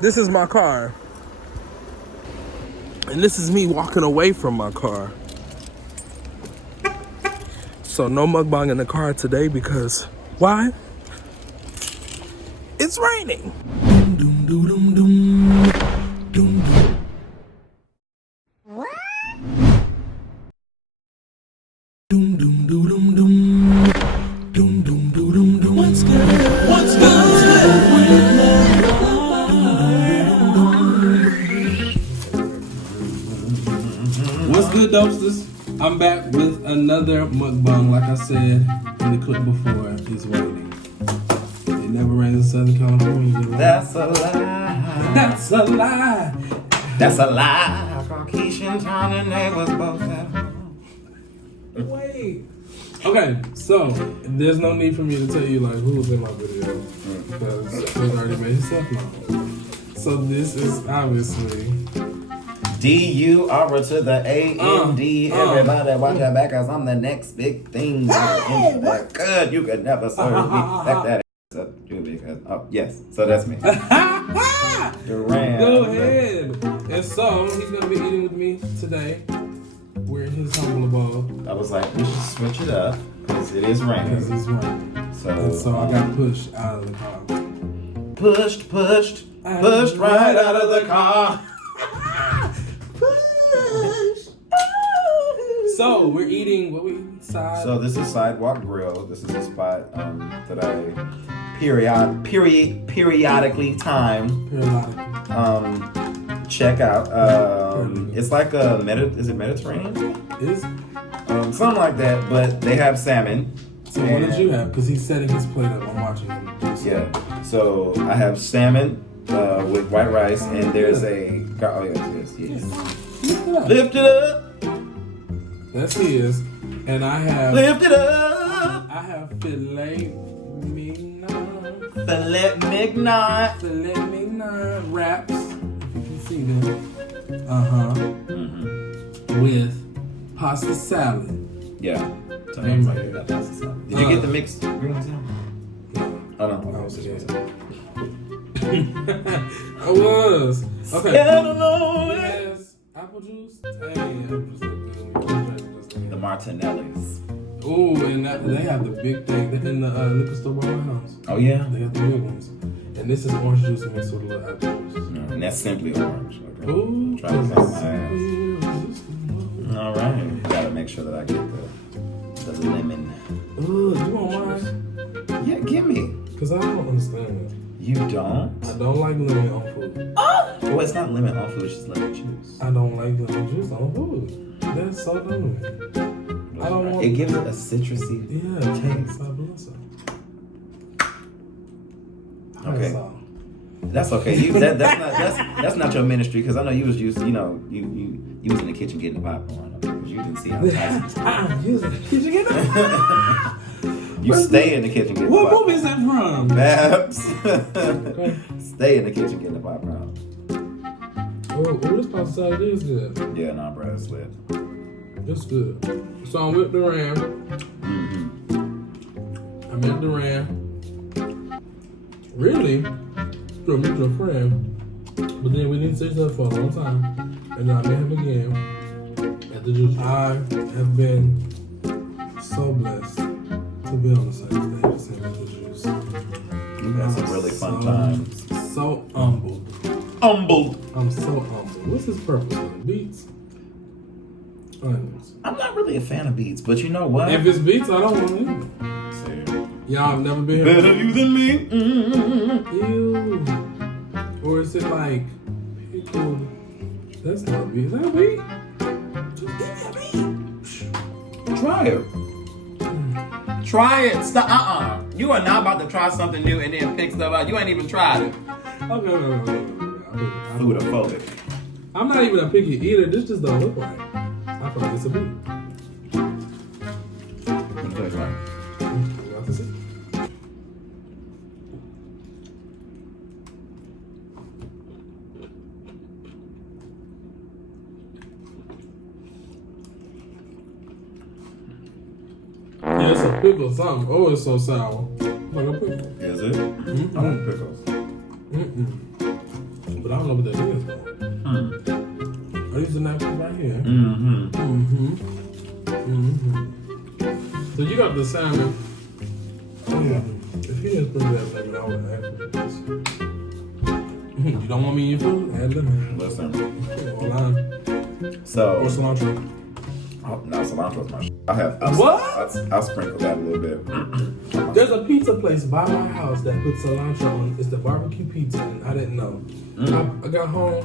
This is my car. And this is me walking away from my car. So no mukbang in the car today because why? It's raining. Doom, doom, doom, doom, doom, doom. Doom, doom, doom, doom, doom. Doom, doom, doom, doom, doom. What's good? What's good? What's good, dopesters? I'm back with another mukbang. Like I said in the clip before, it's raining. It never rains in Southern California. That's a lie. That's a lie. That's a lie. Caucasian town and they was both at home. Wait. Okay, so there's no need for me to tell you like who's in my video because he's already made himself known. So this is obviously D-U-R to the A-N-D. Everybody watch that back cause I'm the next big thing. Good, you could never serve me. Back that up, because yes, so that's me. Durand. Go ahead. And so he's gonna be eating with me today. We're in his humble abode. I was like, we should switch it up because it is raining. Because it's raining. So I got pushed out of the car. Pushed right out of the car. So we're eating what we eating? So this is Sidewalk Grill. This is a spot that I periodically check out. It's like a is it Mediterranean? Is something like that. But they have salmon. So what did you have? Because he's setting his plate up. I'm watching him. Yeah. So I have salmon with white rice, and there's a yes. Lift it up. That's his. And I have lift it up. I have filet mignon. Filet mignon. Filet mignon wraps. If you can see them. With pasta salad. Yeah. So did you get the mixed greens in? No. Oh no. I was I was. Okay. Yes. Apple juice. Hey, apple juice. The Martinellis. Ooh, and they have the big thing. They're in the liquor store by my house. Oh yeah? They got the big ones. And this is orange juice mixed with a little apple juice. No, and that's simply orange. Okay. Ooh. Try to find my ass. All right. Gotta make sure that I get the lemon. Ooh, you want mine? Yeah, give me. Because I don't understand it. You don't? I don't like lemon on food. Oh, it's not lemon on food, it's just lemon juice. I don't like lemon juice on food. That's so dumb. I don't want it gives it a citrusy taste. Okay. That's okay. That's not your ministry because I know you was used. You know, you was in the kitchen getting the popcorn because you didn't see how fast. You was in the kitchen getting the popcorn. You stay in the kitchen getting the popcorn. What movie is that from? Babs. Stay in the kitchen getting the popcorn. Oh, this pasta salad is good. Yeah, nah, bro, it's lit. It's good. So I'm with Durand. I'm at Durand. Really? To a mutual friend. But then we didn't see each other for a long time. And now I met him again at the juice. I have been so blessed to be on the same stage as him at the juice. You had some really fun times. So humbled. I'm so humbled. What's his purpose though? Beats? Onions. I'm not really a fan of beets, but you know what? If it's beets, I don't want to eat it. Y'all have never been here. Better you than me. Ew. Or is it like pickled? That's not a beet. Is that a beet? Just give me a beet. Try it. Try it. Stop. You are not about to try something new and then pick stuff out. You ain't even tried it. Okay. Foodophobic. I'm not even a picky eater. This just don't look right. I thought it's a beet. What does it taste like? We'll have to see. Yeah, it's a pickle something. Oh, it's so sour. Like a pickle. Is it? I want pickles. But I don't know what that is though. I use the napkin right here. So you got the salmon. If he didn't put that lemon, I would add this. You don't want me in your food? Add lemon. Listen. Or lime. So. Or cilantro. Oh, no, cilantro's my shit. I'll sprinkle that a little bit. There's a pizza place by my house that puts cilantro on. It's the barbecue pizza, and I didn't know. I got home,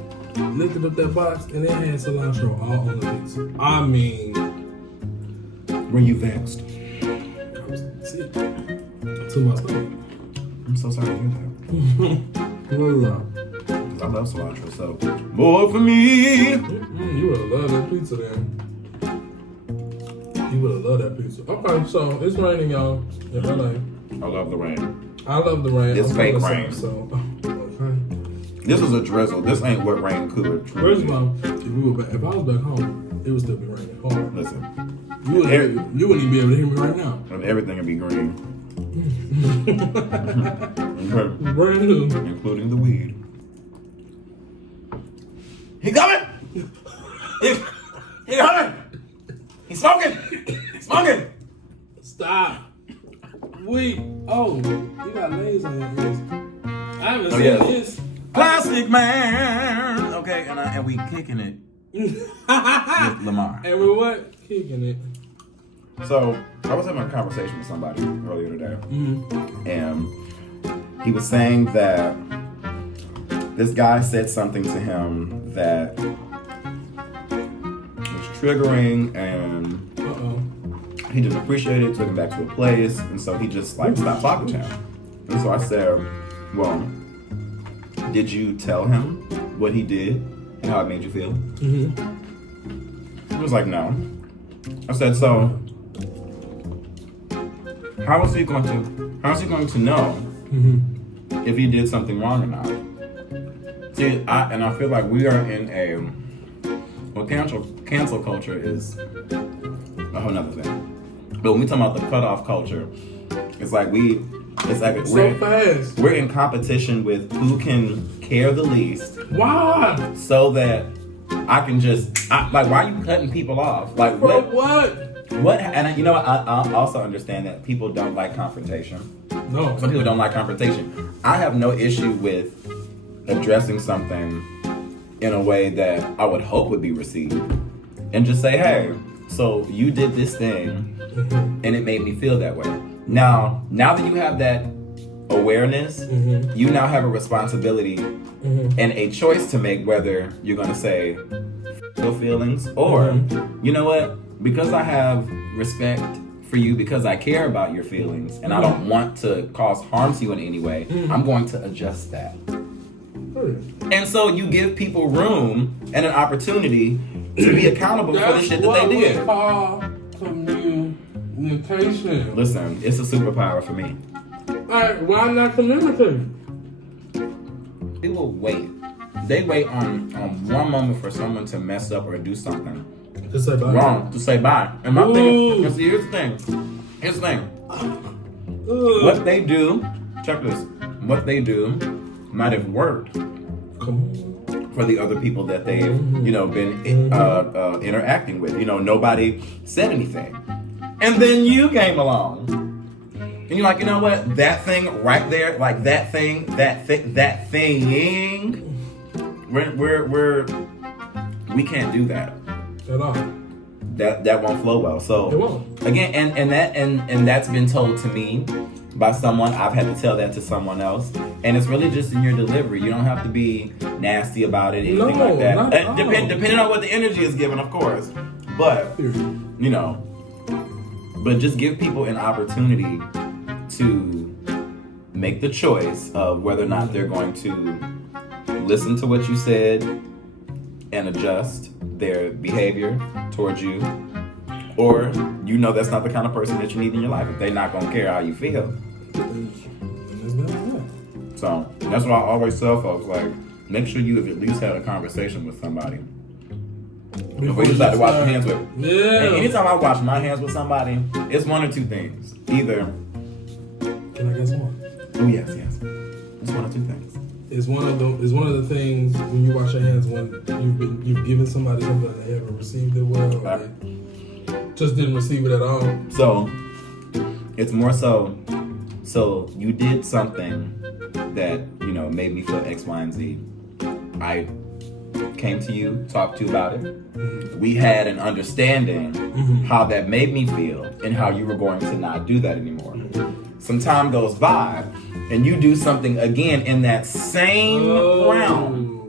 lifted up that box, and it had cilantro all on the pizza. I mean, were you vexed? I was sick to my stomach. I'm so sorry to hear that. No. I love cilantro, so more for me. You would have loved that pizza then. You would have loved that pizza. Okay, so it's raining, y'all, in LA. I love the rain. I love the rain. It's fake rain. So, okay. This is a drizzle. This ain't what rain could. First of all, if I was back home, it would still be raining hard. Listen. You wouldn't even be able to hear me right now. And everything would be green. Brand new. Including the weed. He coming! He coming! He's smoking! Smoking! Stop. Wait. Oh, you got layers on your ears. I haven't seen this. Plastic Man! Okay, and we kicking it with Lamar. And we're what? Kicking it. So, I was having a conversation with somebody earlier today. And he was saying that this guy said something to him that was triggering, and he didn't appreciate it, took him back to a place, and so he just stopped talking to him. And so I said, well, did you tell him what he did and how it made you feel? He was like, no. I said, so how is he going to know if he did something wrong or not? See, I feel like we are in cancel culture is a whole nother thing. But when we talk about the cutoff culture, it's like we're in competition with who can care the least. Why? So that I can why are you cutting people off? Like what? What? And you know what? I also understand that people don't like confrontation. No. Some people don't like confrontation. I have no issue with addressing something in a way that I would hope would be received. And just say, hey, so you did this thing and it made me feel that way. Now that you have that awareness, you now have a responsibility and a choice to make whether you're going to say your feelings or, you know what, because I have respect for you, because I care about your feelings and I don't want to cause harm to you in any way, I'm going to adjust that. And so you give people room and an opportunity to be accountable for the shit that they did. That's what we call communication. Listen, it's a superpower for me. Alright, why not communicate? People wait. They wait on one moment for someone to mess up or do something To say bye. wrong, to say bye. And my thing is, here's the thing. What they do, check this. What they do might have worked for the other people that they've, been interacting with. Nobody said anything. And then you came along. And you're like, you know what? That thing right there, like that thing, we can't do that. At all. That won't flow well. So It won't. Again, and that's been told to me by someone. I've had to tell that to someone else, and it's really just in your delivery. You don't have to be nasty about it, anything like that. Not at all. Depending on what the energy is given, of course. But but just give people an opportunity to make the choice of whether or not they're going to listen to what you said and adjust their behavior towards you, or that's not the kind of person that you need in your life if they're not going to care how you feel. So that's why I always tell folks, like, make sure you have at least had a conversation with somebody before you decide to wash your hands with. Yeah. And anytime I wash my hands with somebody, it's one or two things. Either, can I guess one? oh yes, it's one or two things. Is one of the things when you wash your hands when you've given somebody something and they haven't received it well, or they just didn't receive it at all. So it's more so you did something that, you know, made me feel X, Y, and Z. I came to you, talked to you about it. Mm-hmm. We had an understanding how that made me feel and how you were going to not do that anymore. Mm-hmm. Some time goes by and you do something again in that same realm.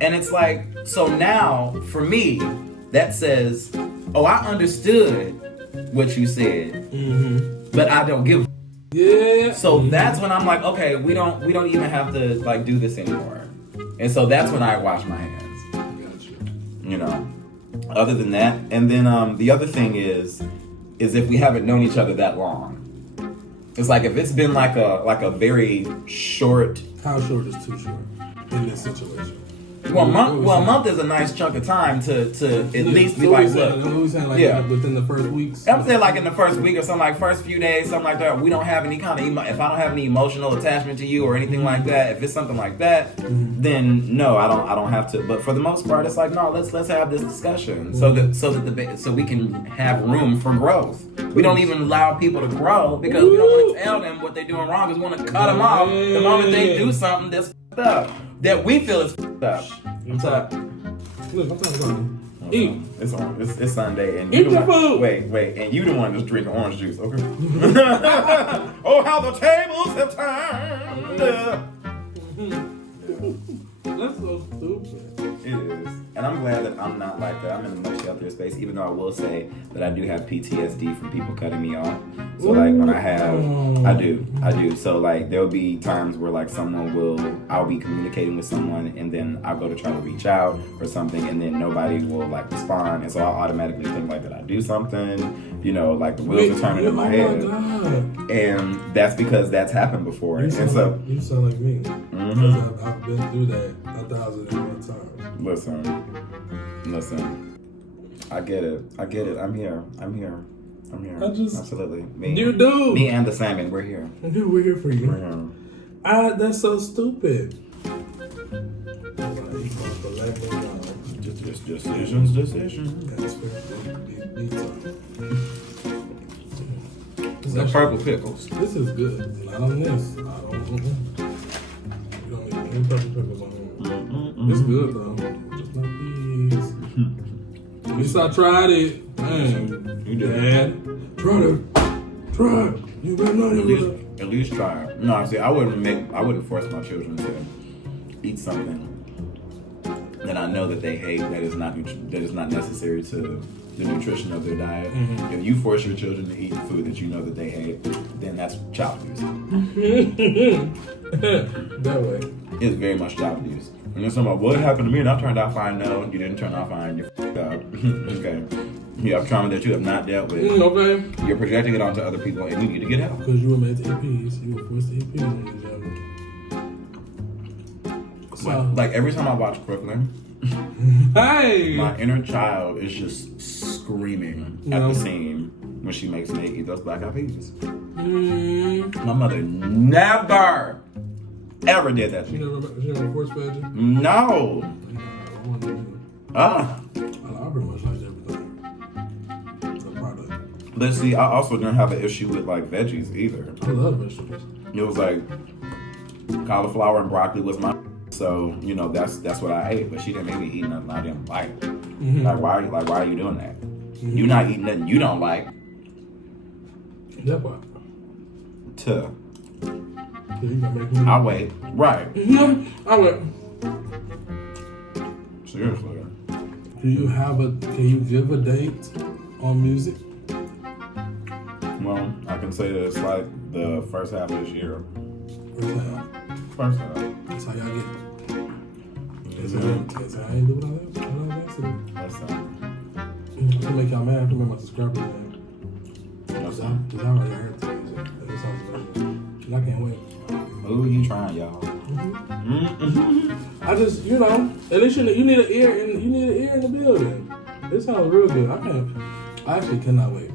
And it's like, so now for me, that says, oh, I understood what you said, but I don't give. Yeah. So that's when I'm like, okay, we don't even have to like do this anymore. And so that's when I wash my hands. Gotcha. You know. Other than that, and then the other thing is if we haven't known each other that long. It's like if it's been like a very short. How short is too short in this situation? Well, a month is a nice chunk of time to at least be like, look. Within the first weeks. I'm saying like in the first week or something, like first few days, something like that. We don't have any kind of if I don't have any emotional attachment to you or anything like that. If it's something like that, then no, I don't have to. But for the most part, it's like no, let's have this discussion so that we can have room for growth. We don't even allow people to grow because we don't want to tell them what they're doing wrong. We just want to cut them off the moment they do something that's f***ed up. That we feel is f***ed up. What's up? Look, I'm talking about eat. It's Sunday and eat your food. Wait, and you the one that's drinking orange juice, okay? Oh, how the tables have turned. That's so stupid. It is. And I'm glad that I'm not like that. I'm in a much healthier space, even though I will say that I do have PTSD from people cutting me off. So like when I do. So like there'll be times where like I'll be communicating with someone and then I'll go to try to reach out or something and then nobody will like respond. And so I'll automatically think like that I do something, you know, like the wheels are turning in my head. And that's because that's happened before. You sound like me. Because I've been through that 1,001 times. Listen. I get it. I'm here. Absolutely. You do. Me and the salmon, we're here. Dude, we're here for you. We're here. That's so stupid. Just decisions. That's The purple pickles. This is good. Not on this. I don't. You don't need any purple pickles on here. It's good though. Just like these. At least I tried it. Dang. You did. Dad. Try it. You better not at least try it. No, see, I wouldn't force my children to eat something that I know that they hate that is not necessary to the nutrition of their diet. If you force your children to eat food that you know that they hate, then that's child abuse. That way. It's very much child abuse. And then somebody, what happened to me? And I turned out fine. No, you didn't turn out fine. You're f***ed up. Okay. You have trauma that you have not dealt with. Okay. You're projecting it onto other people and you need to get help. Because you were made to eat peas. You were forced to eat peas when you were younger. So, like every time I watch Brooklyn, hey, my inner child is just screaming at the scene when she makes me eat those black eyed peas. My mother never ever did that to me. She never force fed you? No. I pretty much like everything. The product. Let's see, I also didn't have an issue with like veggies either. I love vegetables. It was like cauliflower and broccoli was my. So, you know, that's what I ate. But she didn't make me eat nothing I didn't like. Like why are you doing that? You're not eating nothing you don't like. Yeah, what? I'll wait. Right. I'll wait. Seriously. Can you give a date on music? Well, I can say that it's like the first half of this year. First half. First half. That's how y'all get it. That's how I ain't do what I asked to do. That's I can make y'all mad. I can make my subscribers mad. Because I already heard the music. That sounds amazing. And I can't wait. Oh, you trying, y'all. I just, at least you need an ear in the building. It sounds real good. I actually cannot wait.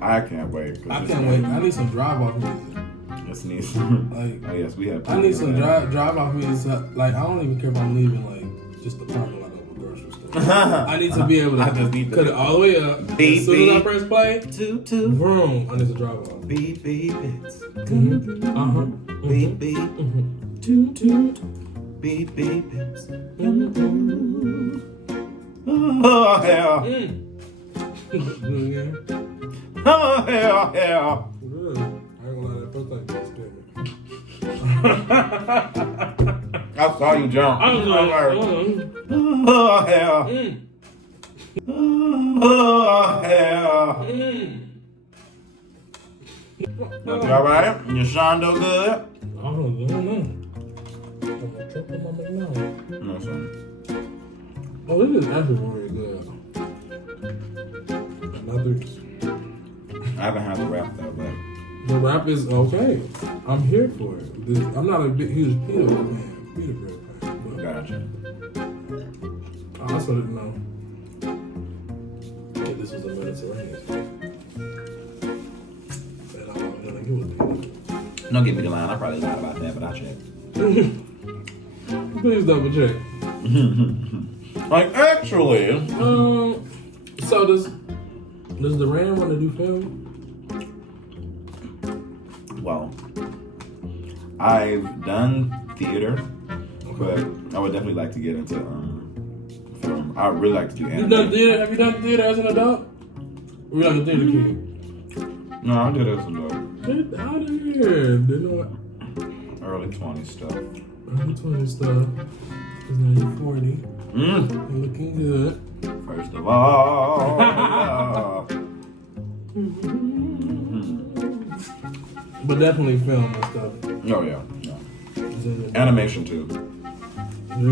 I can't wait. I can't wait. I need some drive-off music. Let's needs. Like, Oh yes, we have. I need some drive off means. Like, I don't even care if I'm leaving like just the parking lot of a grocery store. I need to be able to I just need to cut it all the way up. Beep, As soon as I beep. press play, Toot. vroom, I need to drive off. Beep beep it's. Beep beep. Toot. Beep beep it's. Oh hell. Do it again. Oh hell. Good. I ain't gonna lie, that first time you scared me. I saw you jump. I was like, Oh hell. Oh hell. You alright? Your Shondo good? I don't know. I'm gonna trip on my McDonald's. No, son. Oh, this is actually really good. Another. I haven't had the wrap though, but The wrap is okay. I'm here for it. I'm not a big, huge pita bread fan. But gotcha. I also didn't know that this was a Mediterranean. And I'm not gonna give it pita. Don't get me the line. I probably lied about that, but I'll check. Please double check. Like actually. So does Durand want to do film? Well, I've done theater, but I would definitely like to get into film. I would really like to do You anime. done theater? Have you done theater as an adult? Or you like a theater kid? No, I did it as a dog. Get out of here. Didn't know what. Early 20s stuff. I'm 20 stuff. Because now you're 40. You're looking good. First of all, But definitely film and stuff. oh yeah. Animation too. Do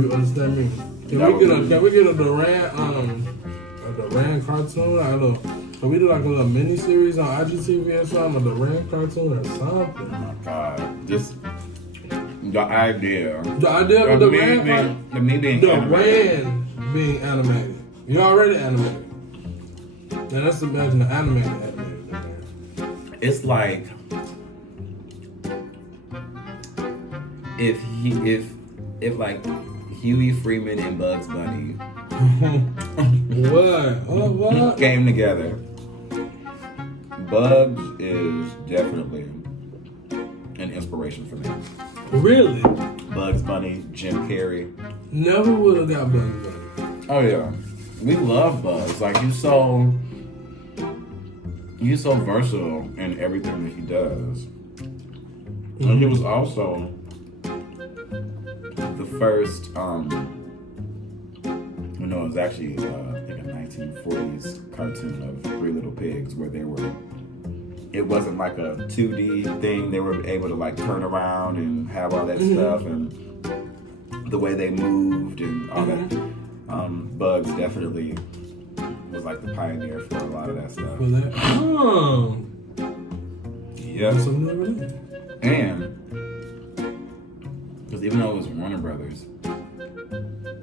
you understand me? Can we get a Durand cartoon? Can we do like a little mini series on IGTV or something? A Durand cartoon or something? Oh my god. Just the idea. The idea of Of Durand me being animated. Durand being animated. You're already animated. Now let's imagine the animated Durand. It's like if like Huey Freeman and Bugs Bunny What? Oh, what? came together. Bugs is definitely an inspiration for me. Really? Bugs Bunny, Jim Carrey. Never would have got Bugs Bunny. Oh yeah, we love Bugs. Like he's so versatile in everything that he does. And he was also the first. It was actually I think a 1940s cartoon of Three Little Pigs where they were. It wasn't like a 2D thing. They were able to like turn around and have all that stuff and the way they moved and all that. Bugs definitely was like the pioneer for a lot of that stuff. For that? Oh. Yeah. That's another name. And because even though it was Warner Brothers,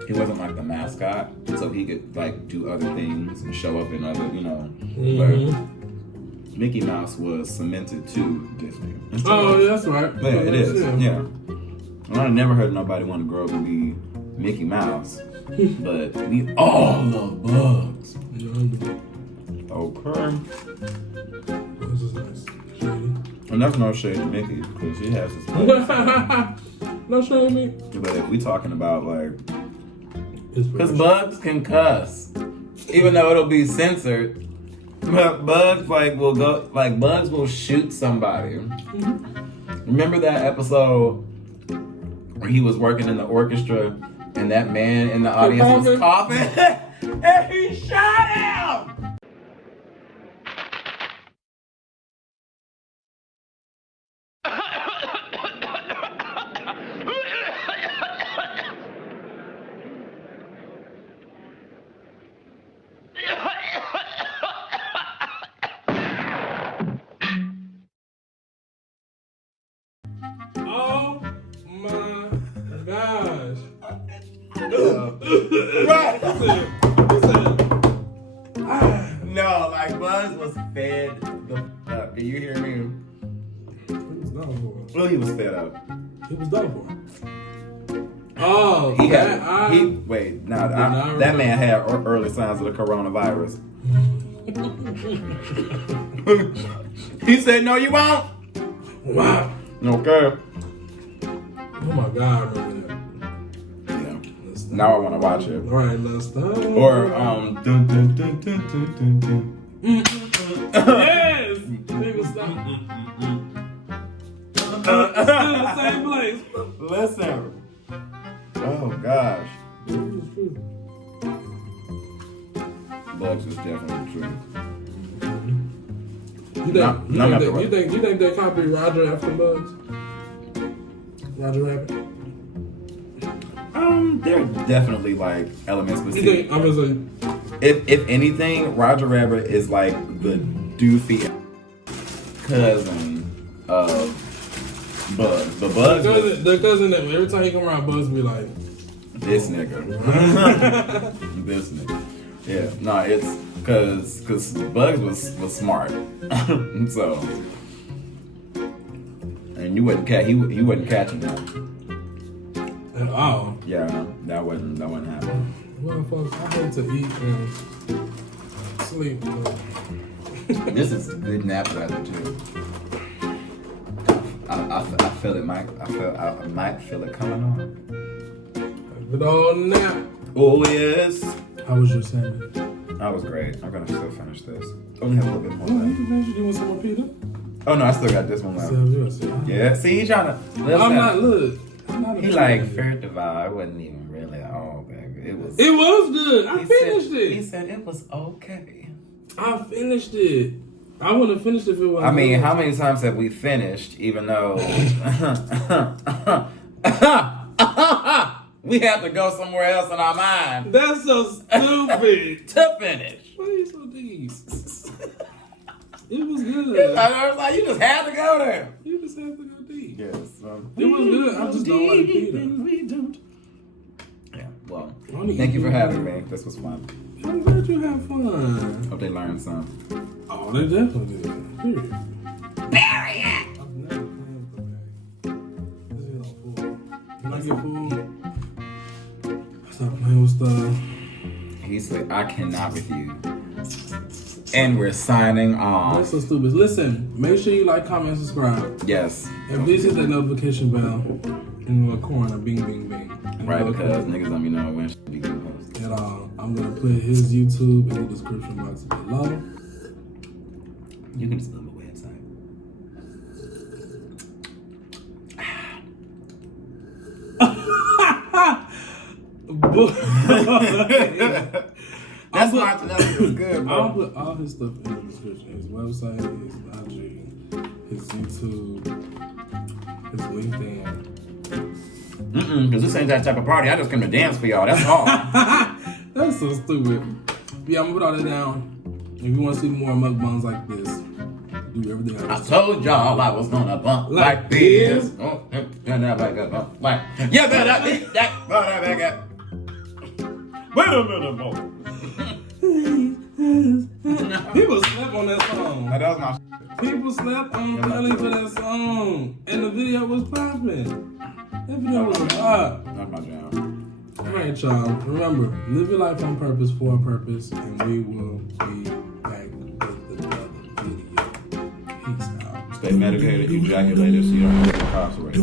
he wasn't like the mascot, so he could like do other things and show up in other, But Mickey Mouse was cemented to Disney. Oh, yeah, that's right. Yeah, it is. Yeah. Well, I never heard nobody want to grow up and be Mickey Mouse, but we all love Bugs. Okay. This is nice. Shady. And that's no shade to Mickey because he has his place. No shade me. But if we talking about like, Because Bugs can cuss, even though it'll be censored. But Bugs Bugs will shoot somebody. Remember that episode where he was working in the orchestra and that man in the audience was coughing and he shot him. oh my gosh. Right. Listen. No, like Buzz was fed the up. Can you hear me? Who's that for? Oh, He that had. Bernarr. That man had early signs of the coronavirus. He said, "No, you won't." Wow. Okay. Oh my God, I remember that. Yeah. Now I want to watch it. All right, let's start. Or dun, dun, dun, dun, dun, dun, dun. Yes. Nigga, stop. Still in the same place. Listen. Oh gosh. Bugs is definitely true. You think they copied Roger after Bugs? Roger Rabbit? There are definitely like elements, but You see, think, I was like, if anything, Roger Rabbit is like the doofy cousin of Bugs. But Bugs, the cousin that every time he come around, Bugs be like, this nigga, this nigga. Yeah, no, it's because Bugs was smart, so and you wouldn't catch he wasn't catching that. at all. Yeah, that wasn't happening. Well, folks, I hate to eat and sleep. This is good nap weather too. I feel it, Mike. I might feel it coming on. Good old nap. Oh yes. How was your sandwich? That was great. I'm gonna still finish this. Only have a little bit more Oh, left. you want some more pizza? Oh no, I still got this one left. Yeah, see, he trying to. I'm not a He like, first of all, it wasn't even really all baby. It was good. I finished He it. said it was okay. I finished it. I wouldn't have finished if it wasn't. I mean, good. how many times have we finished, even though we have to go somewhere else in our mind That's so stupid. to finish? Why are you so deep? It was good. I was like, you just had to go there. You just have to go deep. Yes. It was good. I just don't like pizza. Yeah, well, Only thank you for eat having me. This was fun. I'm glad you had fun. Hope they learned some. Oh, they definitely did. Period. Period. I've never planned for that. This is on food. When I get food, I stop playing with stuff. He said, I cannot with you. And we're signing off. That's so stupid. Listen, make sure you like, comment, and subscribe. Yes. And please hit that notification bell in the corner. Bing, bing, bing. Right, because niggas let me know when should be getting posted. And I'm going to put his YouTube in the description box below. You can just go to my website. That's why it was good, bro. I'll put all his stuff in the description. His website, his IG, his YouTube, his LinkedIn. Because this ain't that type of party. I just came to dance for y'all. That's all. That's so stupid. Yeah, I'm gonna put all that down. If you want to see more mukbangs like this, do everything I told y'all I was gonna bump like this. Oh, and that back up, bump like. Yeah, better beat that. Back up. Wait a minute, more. People slept on that song. That was my. People slept on Kelly for that song, and the video was popping. That video was a lot. That's my jam. All right, y'all. Remember, live your life on purpose for a purpose, and we will be back with another video. Peace out. Stay medicated, ejaculated, so you don't have to incarcerate.